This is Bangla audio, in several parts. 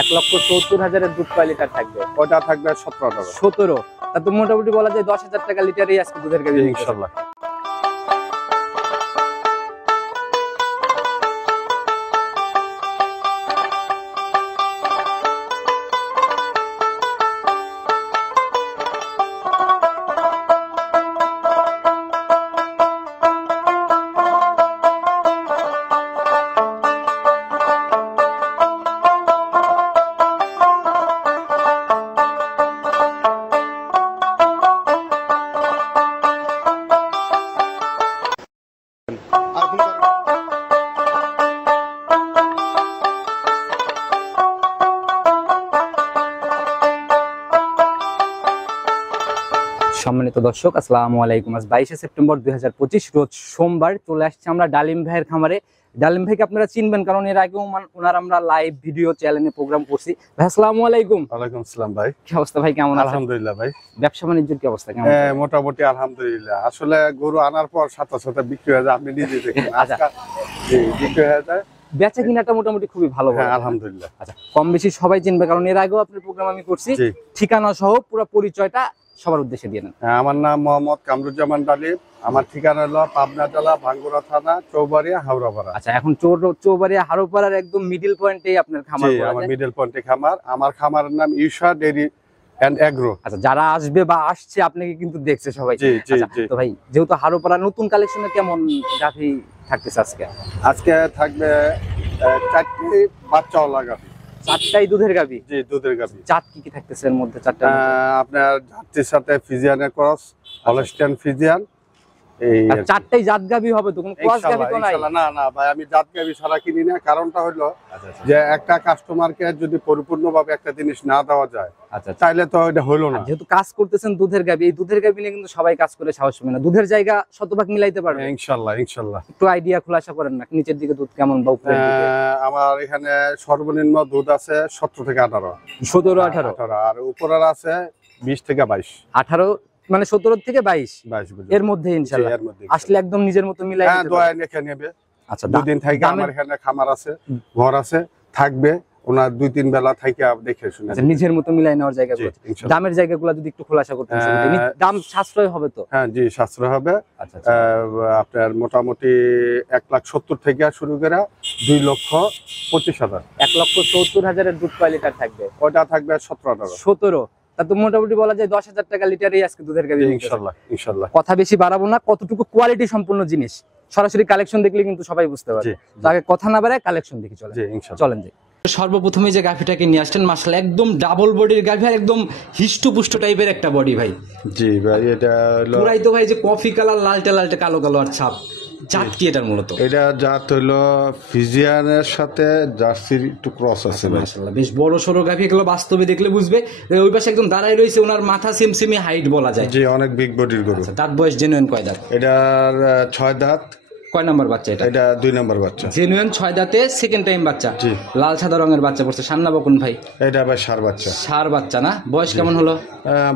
1,70,000 দুধ কয় লিটার থাকবে? ওটা থাকবে 17 টাকা। 17, তা তো মোটামুটি বলা যায় 10,000 টাকা লিটারই আজকে দুধের গাভী ইনশাআল্লাহ। সম্মানিত দর্শক, আসসালামু আলাইকুম। আজ 22শে সেপ্টেম্বর 2025 রোজ সোমবার চলে আসছে আমরা ডালিম ভাইয়ের খামারে। ডালিম ভাইকে আপনারা চিনবেন, কারণ এর আগেও ওনার আমরা লাইভ ভিডিও চ্যানেলে প্রোগ্রাম করছি। ভাই আসসালামু আলাইকুম। ওয়ালাইকুম আসসালাম ভাই। কি অবস্থা ভাই, কেমন আছেন? আলহামদুলিল্লাহ ভাই। ব্যবসা বাণিজ্যের কি অবস্থা কেমন? মোটামুটি আলহামদুলিল্লাহ। আসলে গরু আনার পর সাথে সাথে বিক্রি হয়ে যায়, আপনি নিজে দেখেন। আজকে বিক্রি হয়ে যায়, বেচা কিনাটা মোটামুটি খুবই ভালো। আলহামদুলিল্লাহ। আচ্ছা, কম বেশি সবাই চিনবে, কারণ এর আগেও আপনার প্রোগ্রাম আমি করছি। ঠিকানা সহ পুরো পরিচয়টা সবার উদ্দেশ্যে দিয়ে নেন। আমার নাম মোহাম্মদ কামরুজ্জামান ডালিম। আমার ঠিকানা হলো পাবনা জেলা ভাঙ্গুড়া থানা চৌবাড়িয়া হাওড়াপাড়া। আচ্ছা, এখন চৌবাড়িয়া হাওড়াপাড়ার একদম মিডল পয়েন্টে আপনার খামার? আমার মিডল পয়েন্টে খামার। আমার খামারের নাম ইউসা ডেইরি এন্ড এগ্রো। আচ্ছা, যারা আসবে বা আসছে আপনাকে কিন্তু দেখছে সবাই। তো ভাই, যেহেতু হাওড়াপাড়া নতুন কালেকশনে কেমন গাভী থাকতেছে আজকে? আজকে থাকবে 4টি বাচ্চাওয়ালা গাভী। 4টাই দুধের গাভী? জি, দুধের গাভী। জাত কি কি থাকতেছে এর মধ্যে? 4টা আপনার জাতের সাথে ফিজিয়ানের ক্রস, হলস্টাইন ফিজিয়ান। এই 4টাই জাত গাভী হবে তো? কোনো ক্রস গাভী তো নাই? না না ভাই, আমি জাত গাভী ছাড়া কিনি না। কারণটা হলো যে একটা কাস্টমারকে যদি পরিপূর্ণভাবে একটা জিনিস না দেওয়া যায়, তাইলে তো এটা হলো না। যেহেতু কাজ করতেছেন দুধের গাভী, এই দুধের গাভী নিয়ে কিন্তু সবাই কাজ করে সাহস পাবে না। দুধের জায়গা শতভাগ মিলাইতে পারবে ইনশাআল্লাহ। ইনশাআল্লাহ। একটু আইডিয়া খোলাসা করেন না, নিচের দিকে দুধ কেমন বা উপরের দিকে? আমার এখানে সর্বনিম্ন দুধ আছে 17 থেকে 18। 17, 18। আর উপরের আছে 20 থেকে 22। 18 মানে 17 থেকে 22 এর মধ্যে ইনশাআল্লাহ আসলে একদম নিজের মতো মিলাই দিতে দোয়া রেখে নেবে। আচ্ছা, দুদিন থেকে আমার এখানে খামার আছে, ঘর আছে, থাকবে ওনার 2-3 বেলা থেকে দেখে শুনে। আচ্ছা, নিজের মতো মিলাই নেওয়ার জায়গাগুলো, দামের জায়গাগুলো যদি একটু খোলাসা করতে? দাম সাশ্রয় হবে তো? হ্যাঁ জি, সাশ্রয় হবে। আচ্ছা, আপনার মোটামুটি 1,70,000 থেকে শুরু করে 2,25,000। 1,70,000 দুধ কয় লিটার থাকবে? ওটা থাকবে 17 টাকা। 17, তা তো মোটামুটি বলা যায় 10,000 টাকা লিটারই আজকে দুধের গাভী। ইনশাআল্লাহ। ইনশাআল্লাহ। কথা বেশি বাড়াবো না, কতটুকু কোয়ালিটি সম্পূর্ণ জিনিস সরাসরি কালেকশন দেখলে কিন্তু সবাই বুঝতে পারবে। তো আগে কথা না বাড়ায় কালেকশন দেখি চলেন। চলেন যাই। সর্বপ্রথমে যে গাভীটাকে নিয়ে আসছেন, মাশাআল্লাহ একদম ডাবল বডির গাভী, আর একদম হিষ্টপুষ্ট টাইপের একটা বডি ভাই। জি ভাই, এটা হলো পুরাই তো ভাই যে কফি কালার, লালটে লালটে কালো কালো আর ছাপ। জাত কি এটার মূলত? এটা জাত হলো ফিজিয়ানের সাথে জার্সির একটু ক্রস আছে। মাশাআল্লাহ বেশ বড় সরো গাভী, এগুলো বাস্তবে দেখলে বুঝবে। ওই পাশে একদম দাঁড়ায় রয়েছে, ওনার মাথা সেমসেমি হাইট বলা যায়। জি, অনেক বিগ বডির গরু। দাঁত বয়স জেনুইন কয় দাঁত? এটার 6 দাঁত। কয় নাম্বার বাচ্চা এটা? এটা 2 নাম্বার বাচ্চা। জেনুইন 6 দাঁতে সেকেন্ড টাইম বাচ্চা। জি, লাল সাদা রঙের বাচ্চা পড়ছে। সান্না বকুন ভাই? এটা আবার ষাঁড় বাচ্চা। ষাঁড় বাচ্চা না? বয়স কেমন হলো?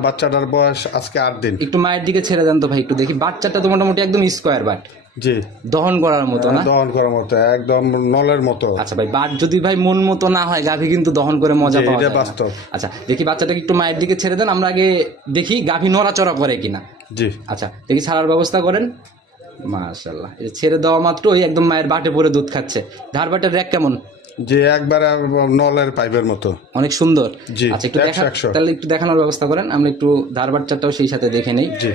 বাচ্চাটার বয়স আজকে 8 দিন। একটু মায়ের দিকে ছেড়ে দেন তো ভাই, একটু দেখি। বাচ্চাটা তো মোটামুটি একদম স্কোয়ার বাট। জি, দহন করার মতো না? দহন করার মতো, একদম নলের মতো। আচ্ছা ভাই, বাট যদি ভাই মন মতো না হয়, গাভী কিন্তু দহন করে মজা পাওয়া যায়। এটা বাস্তব। আচ্ছা দেখি, বাচ্চাটাকে একটু মায়ের দিকে ছেড়ে দেন, আমরা আগে দেখি গাভী নড়াচড়া করে কিনা। জি, আচ্ছা দেখি, ছাড়ার ব্যবস্থা করেন। মাশাআল্লাহ, এই ছেড়ে দেওয়া মাত্র ওই একদম মায়ের বাটে পরে দুধ খাচ্ছে। ধার বাটের র্যাক কেমন? যে একবার নলের পাইপের মতো, অনেক সুন্দর। জি, আচ্ছা একটু তাহলে একটু দেখানোর ব্যবস্থা করেন, আমরা একটু ধার বাটটাও সেই সাথে দেখে নেই। জি,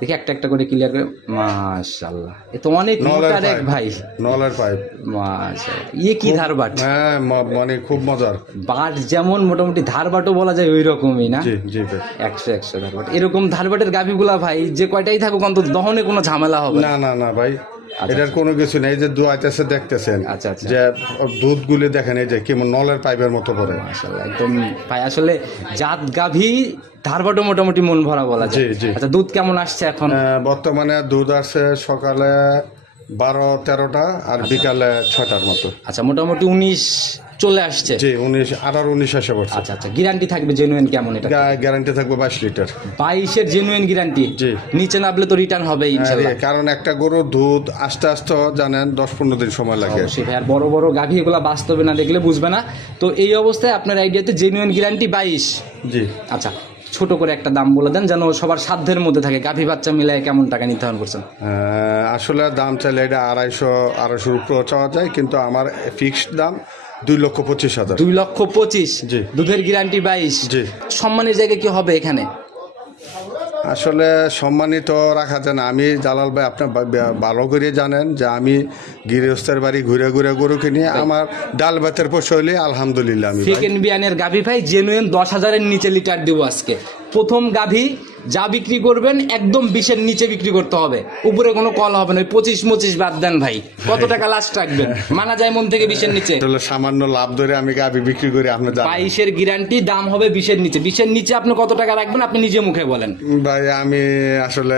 দেখি একটা একটা করে ক্লিয়ার করে। মাশাআল্লাহ, এ তো অনেক মোটা র্যাক ভাই। নলের পাইপ। মাশাআল্লাহ, ইয়ে কি ধার বাট? হ্যাঁ, মানে খুব মজার বাট, যেমন মোটামুটি ধার বাটও বলা যায় ওই রকমই না? জি জি ভাই, 100 ধার বাট। এরকম ধার বাটের গাভীগুলা ভাই যে কয়টাই থাকুক, অন্তত দহনে কোনো ঝামেলা হবে না। না না ভাই, এটার কোনো কিছু নেই। যে দুয়াইতেছে দেখতেছেন, আচ্ছা যে দুধ গুলি দেখেন, এই যে কেমন নলের পাইপের মতো করে। মাশাআল্লাহ একদম ভাই, আসলে জাত গাভী ধারবাটো মোটামুটি মন ভরা বলা যায়। জি জি। আচ্ছা, দুধ কেমন আসছে এখন? বর্তমানে দুধ আসছে সকালে 12-13টা আর বিকালে 6টার মতো। আচ্ছা, মোটামুটি 19 চলে আসছে। জি 19 এসে পড়ছে। আচ্ছা আচ্ছা, গ্যারান্টি থাকবে জেনুইন কেমন? এটা গ্যারান্টি থাকবে 22 লিটার। 22-এর জেনুইন গ্যারান্টি। জি। নিচে নামলে তো রিটার্ন হবে ইনশাআল্লাহ। কারণ একটা গরুর দুধ আস্তে আস্তে জানেন 10-15 দিন সময় লাগে। অবশ্যই ভাই, আর বড় বড় গাভী এগুলো বাস্তবে না দেখলে বুঝবে না। তো এই অবস্থায় আপনার আইডিয়াতে জেনুইন গ্যারান্টি 22। জি। আচ্ছা, ছোট করে একটা দাম বলে দেন যেন সবার সাধ্যের মধ্যে থাকে। গাভী বাচ্চা মিলায় কেমন টাকা নির্ধারণ করছেন? আসলে দাম চাইলে এটা 250-250 উপরে চাওয়া যায়, কিন্তু আমার ফিক্সড দাম 2,25,000। 2,25,000? জি। দুধের গ্যারান্টি 22। জি। সম্মানের জায়গায় কি হবে এখানে? আসলে সম্মানিত রাখা যায় না। আমি জালাল ভাই, আপনি ভালো করে জানেন যে আমি গৃহস্থের বাড়ি ঘুরে ঘুরে গরু কিনি। আমার ডাল ভাতের পয়সা হইলে আলহামদুলিল্লাহ। আমি সেকেন্ড বিয়ানের গাভী ভাই জেনুইন 10,000-এর নিচে লিটার দিব আজকে। প্রথম গাভী যা বিক্রি করবেন একদম 20-এর নিচে বিক্রি করতে হবে, উপরে কোনো কল হবে না। 25-25 বাদ দেন ভাই, কত টাকা লাস্ট রাখবেন? মানা যায় মন থেকে 20-এর নিচে? সামান্য লাভ ধরে আমি গাভী বিক্রি করি। আপনি 22-এর গ্যারান্টি, দাম হবে 20-এর নিচে। 20-এর নিচে আপনি কত টাকা রাখবেন আপনি নিজে মুখে বলেন। ভাই আমি আসলে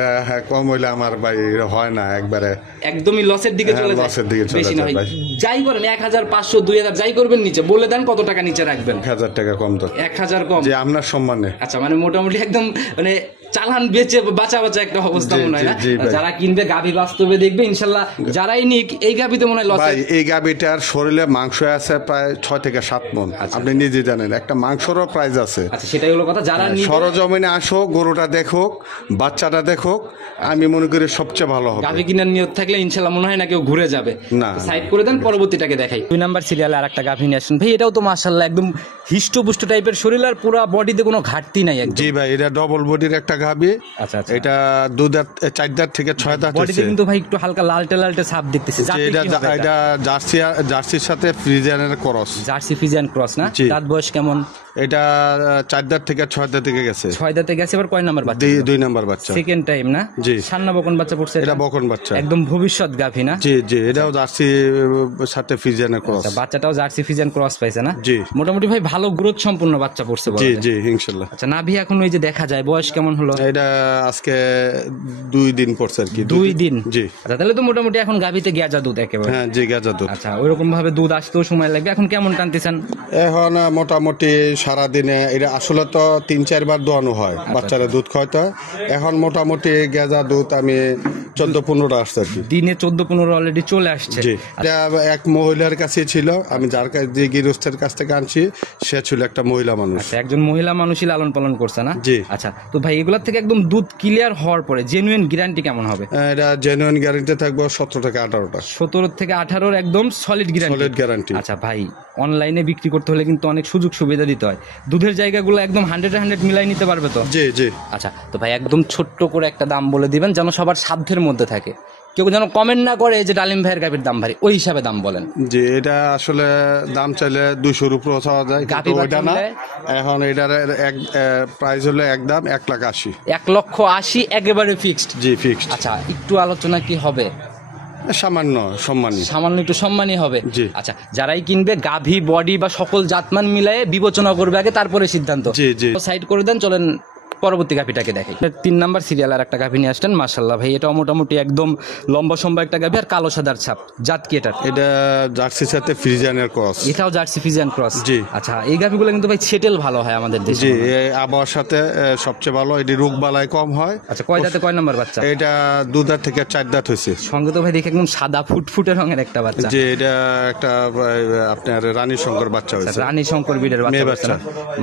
কম হইলে আমার ভাই হয় না, একবারে একদমই লসের দিকে চলে যায়। লসের দিকে চলে বেশি না যায় ভাই, ভাই। যাই করেন 1,500 2,000 যাই করবেন নিচে বলে দেন কত টাকা নিচে রাখবেন। 1,000 টাকা কম তো। 1,000 কম? যে আপনার সম্মানে। আচ্ছা, মানে মোটামুটি একদম মানে চালান বেচে বাঁচা বাঁচা একটা অবস্থা মনে হয় না? যারা কিনবে গাভী বাস্তবে দেখবে ইনশাল্লাহ, যারাই নিক এই গাভীতে মনে হয় লস। ভাই এই গাভীটার শরীরে মাংস আছে প্রায় 6 থেকে 7 মণ। আপনি নিজে জানেন একটা মাংসরও প্রাইস আছে। আচ্ছা, সেটাই হলো কথা। যারা সরজমিনে আসো, গরুটা দেখুক, বাচ্চাটা দেখুক, আমি মনে করি সবচেয়ে ভালো হবে। গাভী কিনার নিয়ত থাকলে ইনশাল্লাহ মনে হয় না কেউ ঘুরে যাবে। না, সাইড করে দেন, পরবর্তীটাকে দেখাই। 2 নাম্বার সিরিয়ালে আর একটা গাভী নিয়ে আসেন ভাই। এটাও তো মাশাআল্লাহ একদম হিষ্টপুষ্ট টাইপের শরীর, আর পুরো বডিতে কোনো ঘাটতি নাই একদম। জি ভাই, এটা ডবল বডির একটা গাভী। আচ্ছা, এটা 4 দাঁত থেকে 6 দাঁত হয়েছে। বডিতে কিন্তু ভাই একটু হালকা লালটে লালটে ছাপ দেখতেছি। এটা জার্সির সাথে ফ্রিজিয়ানের ক্রস। জার্সি ফ্রিজিয়ান ক্রস না? দাঁত বয়স কেমন? এটা 4 দাঁত থেকে 6 দাঁতে গেছে। 6 দাঁতে গেছে। এবার কয় নাম্বার বাচ্চা? 2 নাম্বার বাচ্চা। সেকেন্ড টাইম না? জি। সান্না বকন বাচ্চা পড়ছে। এটা বকন বাচ্চা, একদম ভবিষ্যৎ গাভী না? জি জি। এটাও জার্সি সাথে ফ্রিজিয়ানের ক্রস। বাচ্চাটাও জার্সি ফ্রিজিয়ান ক্রস পাইছে না? জি। মোটামুটি ভাই ভালো গ্রোথ সম্পূর্ণ বাচ্চা পড়ছে। জি জি ইনশাআল্লাহ। আচ্ছা, নাভি এখন ওই যে দেখা যায়, বয়স কেমন হলো? এটা আজকে 2 দিন পড়ছে আর কি। 2 দিন? জি। আচ্ছা, তাহলে তো মোটামুটি এখন গাভীতে গেজা দুধ একেবারে। হ্যাঁ জি, গেজা দুধ। আচ্ছা, ওইরকম ভাবে দুধ আসতেও সময় লাগবে। এখন কেমন টানতেছেন? এখন মোটামুটি সারাদিনে এটা আসলে তো 3-4 বার দোয়ানো হয়, বাচ্চারা দুধ খাওয়াতে হয়। এখন মোটামুটি গেজা দুধ আমি 14-15টা আসছে আর কি। দিনে 14-15 অলরেডি চলে আসছে। জি। এটা এক মহিলার কাছে ছিল, আমি যার কাছে যে গৃহস্থের কাছ থেকে আনছি সে ছিল একটা মহিলা মানুষ। আচ্ছা, একজন মহিলা মানুষই লালন পালন করছে না? জি। আচ্ছা, তো ভাই এগুলোর থেকে একদম দুধ ক্লিয়ার হওয়ার পরে জেনুইন গ্যারান্টি কেমন হবে? এটা জেনুইন গ্যারান্টি থাকবে 17 থেকে 18টা। 17 থেকে 18-র একদম সলিড গ্যারান্টি। Solid guarantee. আচ্ছা ভাই, অনলাইনে বিক্রি করতে হলে কিন্তু অনেক সুযোগ সুবিধা দিতে হয়। দুধের জায়গাগুলো একদম 100 মিলাই নিতে পারবে তো? জি জি। আচ্ছা, তো ভাই একদম ছোট্ট করে একটা দাম বলে দিবেন যেন সবার সাধ্যের মধ্যে থাকে, কেউ যেন কমেন্ট না করে যে ডালিম ভাইয়ের গাভীর দাম ভারী। ওই হিসাবে দাম বলেন। জি, এটা আসলে দাম চাইলে 200-র উপরে চাওয়া যায়, কিন্তু ওইটা না। এখন এটার প্রাইস হলো একদম 1,80,000। 1,80,000 একেবারে ফিক্সড? জি ফিক্সড। আচ্ছা, একটু আলোচনা কি হবে? সামান্য সম্মানী। সামান্য একটু সম্মানই হবে? জি। আচ্ছা, যারাই কিনবে গাভী বডি বা সকল জাতমান মিলায়ে বিবেচনা করবে আগে, তারপরে সিদ্ধান্ত। জি জি। সাইড করে দেন, চলেন পরবর্তী গাভীটাকে দেখি। 3 নাম্বার সিরিয়াল আর একটা গাভী নিয়ে আসলেন। মাশাআল্লাহ ভাই, এটাও মোটামুটি একদম লম্বা সম্বা একটা গাভী, আর কালো সাদার ছাপ। জাত কি এটা? এটা জার্সির সাথে ফ্রিজিয়ানের ক্রস। এটাও জার্সি ফ্রিজিয়ান ক্রস? জি। আচ্ছা, এই গাভীগুলো কিন্তু ভাই সেটেল ভালো হয় আমাদের দেশে। জি, এই আবহাওয়ার সাথে সবচেয়ে ভালো। এটি রোগ বালাই কম হয়। আচ্ছা, কয় দাঁতে কয় নাম্বার বাচ্চা? এটা 2 দাঁত থেকে 4 দাঁত হয়েছে। সঙ্গে তো ভাই দেখে একদম সাদা ফুটফুটে রঙের একটা বাচ্চা। জি, এটা একটা আপনার রানী শঙ্কর বাচ্চা হয়েছে। রানী শঙ্কর বিডের বাচ্চা।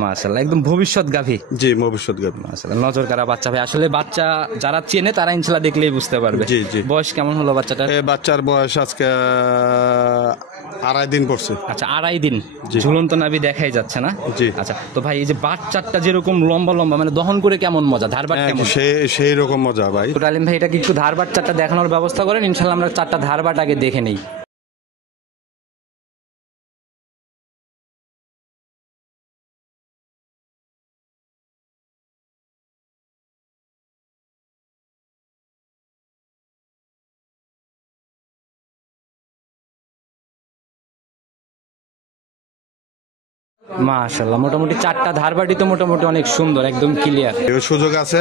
মাশাআল্লাহ, একদম ভবিষ্যৎ গাভী। জি, ভবিষ্যৎ গাভী। মাশাআল্লাহ, নজর কারা বাচ্চা ভাই। আসলে বাচ্চা যারা চেনে তারা ইনশাআল্লাহ দেখলেই বুঝতে পারবে। জি জি। বয়স কেমন হলো বাচ্চাটা? এই বাচ্চার বয়স আজকে 2.5 দিন পড়ছে। আচ্ছা, 2.5 দিন। ঝুলন্ত নাভি দেখাই যাচ্ছে না? জি। আচ্ছা, তো ভাই এই যে বাচ্চাটা যেরকম লম্বা লম্বা, মানে দহন করে কেমন মজা, ধারবাট কেমন? সেই রকম মজা ভাই। তো ডালিম ভাই, এটাকে একটু ধারবাট চারটা দেখানোর ব্যবস্থা করেন, ইনশাআল্লাহ আমরা 4টা ধারবাট আগে দেখে নেই। মাশাআল্লাহ, মোটামুটি 4টা ধারবাটি তো মোটামুটি অনেক সুন্দর, একদম ক্লিয়ার। এই সুযোগ আছে,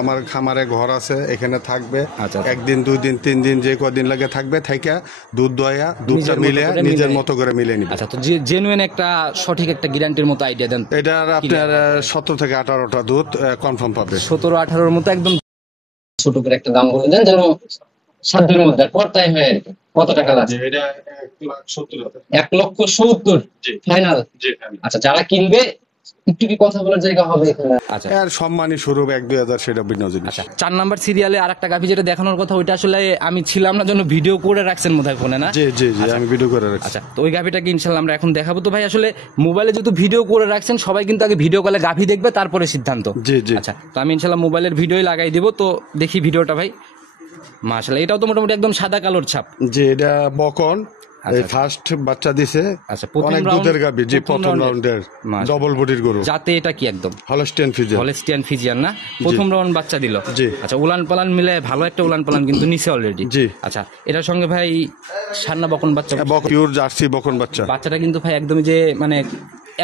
আমার খামারে ঘর আছে, এখানে থাকবে আচ্ছা। একদিন 2 দিন 3 দিন যে কদিন লাগে থাকবে, থাইকা দুধ দোয়া দুধটা মিলে নিজের মতো করে মিলে নিবে। আচ্ছা, তো জেনুইন একটা সঠিক একটা গ্যারান্টির মতো আইডিয়া দেন। এটার আপনার 17 থেকে 18টা দুধ কনফার্ম পাবে। 17-18 মতো একদম ছোট করে একটা দাম বলে দেন যেন সাধ্যের মধ্যে পড়তাই হয়। কত টাকা লাগবে? এটা 1,70,000। 1,70,000 ফাইনাল? আচ্ছা, যারা কিনবে একটু কি কথা বলার জায়গা হবে এখানে? আচ্ছা, এর সম্মানী স্বরূপ 1-2,000 সেটা ভিন্ন জিনিস। আচ্ছা, 4 নাম্বার সিরিয়ালে আরেকটা গাভী যেটা দেখানোর কথা, ওইটা আসলে আমি ছিলাম না, জন্য ভিডিও করে রাখছেন বোধহয় ফোনে, না? জি জি জি, আমি ভিডিও করে রাখছি। আচ্ছা, তো ওই গাভীটাকে ইনশাআল্লাহ আমরা এখন দেখাবো। তো ভাই আসলে মোবাইলে যেহেতু ভিডিও করে রাখছেন, সবাই কিন্তু আগে ভিডিও কলে গাভী দেখবে, তারপরে সিদ্ধান্ত। জি জি। আচ্ছা, তো আমি ইনশাআল্লাহ মোবাইলের ভিডিওই লাগাই দিব, তো দেখি ভিডিওটা ভাই। মাশাআল্লাহ, এটাও তো মোটামুটি একদম সাদা কালোর ছাপ। জি, এটা বকন, এই ফার্স্ট বাচ্চা দিছে। আচ্ছা, প্রথম অনেক রাউন্ড দুধের গাভী, জি প্রথম রাউন্ডের ডবল বডির গরু। যাতে এটা কি একদম হলস্টিয়ান ফ্রিজিয়ান। হলস্টিয়ান ফ্রিজিয়ান না? প্রথম রাউন্ড বাচ্চা দিল। জি। আচ্ছা, উলান পালান মিলে ভালো একটা উলান পালান কিন্তু নিচে অলরেডি। জি। আচ্ছা, এটার সঙ্গে ভাই সান্না বকন বাচ্চা, পিওর জার্সি বকন বাচ্চা। বাচ্চাটা কিন্তু ভাই একদমই যে মানে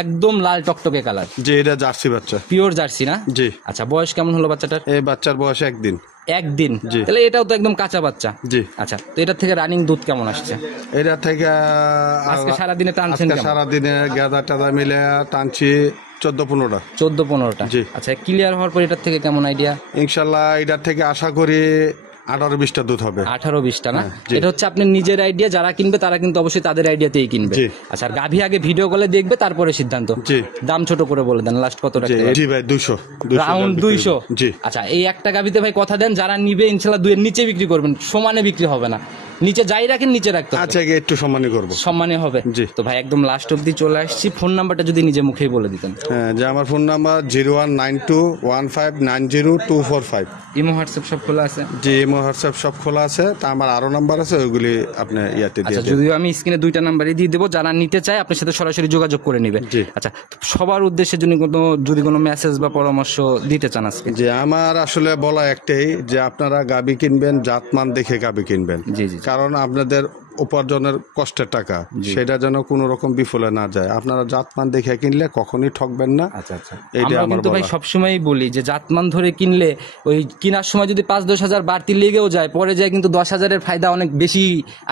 একদম লাল টকটকে কালার। জি, এটা জার্সি বাচ্চা, পিওর জার্সি না? জি। আচ্ছা, বয়স কেমন হলো বাচ্চাটার? এই বাচ্চার বয়স 1 দিন। 1 দিন? জি। তাহলে এটাও তো একদম কাঁচা বাচ্চা। জি। আচ্ছা, তো এটার থেকে রানিং দুধ কেমন আসছে? এটা থেকে আজকে সারাদিনে টানছেন কেমন? সারাদিনে গাদা টাদা মিলে টানছি 14-15টা। 14-15টা? জি। আচ্ছা, ক্লিয়ার হওয়ার পর এটার থেকে কেমন আইডিয়া? ইনশাল্লাহ এটার থেকে আশা করি 18-20টা দুধ হবে। 18-20টা না? জি। এটা হচ্ছে আপনার নিজের আইডিয়া, যারা কিনবে তারা কিন্তু অবশ্যই তাদের আইডিয়াতেই কিনবে। জি। আচ্ছা, আর গাভী আগে ভিডিও কলে দেখবে, তারপরে সিদ্ধান্ত। জি। দাম ছোট করে বলে দেন, লাস্ট কত টাকা? জি ভাই, 200 রাউন্ড 200? জি। আচ্ছা, এই একটা গাভীতে ভাই কথা দেন, যারা নিবে ইনশাআল্লাহ 2 এর নিচে বিক্রি করবেন, সমানে বিক্রি হবে না। নিচে যাই রাখেন নিচে রাখতে হবে। আচ্ছা, একটু সম্মানই করবো। সম্মানে হবে? জি। তো ভাই একদম লাস্ট অবধি চলে আসছি, ফোন নাম্বারটা যদি নিজে মুখেই বলে দিতেন। হ্যাঁ, যে আমার ফোন নাম্বার 01921590-245। ইমো হোয়াটসঅ্যাপ সব খোলা আছে? জি, ইমো হোয়াটসঅ্যাপ সব খোলা আছে। তা আমার আরো নাম্বার আছে, ওইগুলি আপনি ইয়াতে দিয়ে আচ্ছা, দেন। যদিও আমি স্ক্রিনে 2টা নাম্বারই দিয়ে দেবো, যারা নিতে চায় আপনার সাথে সরাসরি যোগাযোগ করে নেবে। জি। আচ্ছা, সবার উদ্দেশ্যে যদি কোনো মেসেজ বা পরামর্শ দিতে চান আজকে? যে আমার আসলে বলা একটাই, যে আপনারা গাবি কিনবেন জাতমান দেখে গাবি কিনবেন। জি, জি। কারণ আপনাদের উপার্জনের কষ্টের টাকা, সেটা যেন কোনো রকম বিফলে না যায়। আপনারা জাতমান দেখে কিনলে কখনোই ঠকবেন না। আচ্ছা আচ্ছা, এইটা আমরা আমার কিন্তু ভাই বলা। সবসময়ই বলি যে জাতমান ধরে কিনলে ওই কেনার সময় যদি 5-10 হাজার বাড়তি লেগেও যায়, পরে যায় কিন্তু 10,000-এর ফায়দা অনেক বেশি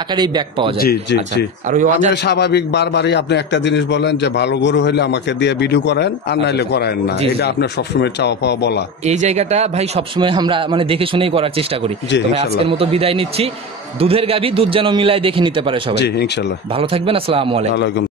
আকারেই ব্যাক পাওয়া যায়। জি জি আচ্ছা, জি। আর ওই আপনি স্বাভাবিক বারবারই আপনি একটা জিনিস বলেন যে ভালো গরু হইলে আমাকে দিয়ে ভিডিও করেন, আর নাইলে করেন না। জি, জি, এটা জি। আপনার সবসময় চাওয়া পাওয়া বলা। এই জায়গাটা ভাই সবসময় আমরা মানে দেখে শুনেই করার চেষ্টা করি। জি, তো ভাই ইনশাল্লাহ। আজকের মতো বিদায় নিচ্ছি। দুধের গাভী দুধ যেন মিলাই দেখে নিতে পারে সবাই। জি, ইনশাল্লাহ। ভালো থাকবেন, আসসালামু আলাইকুম। ওয়ালাইকুম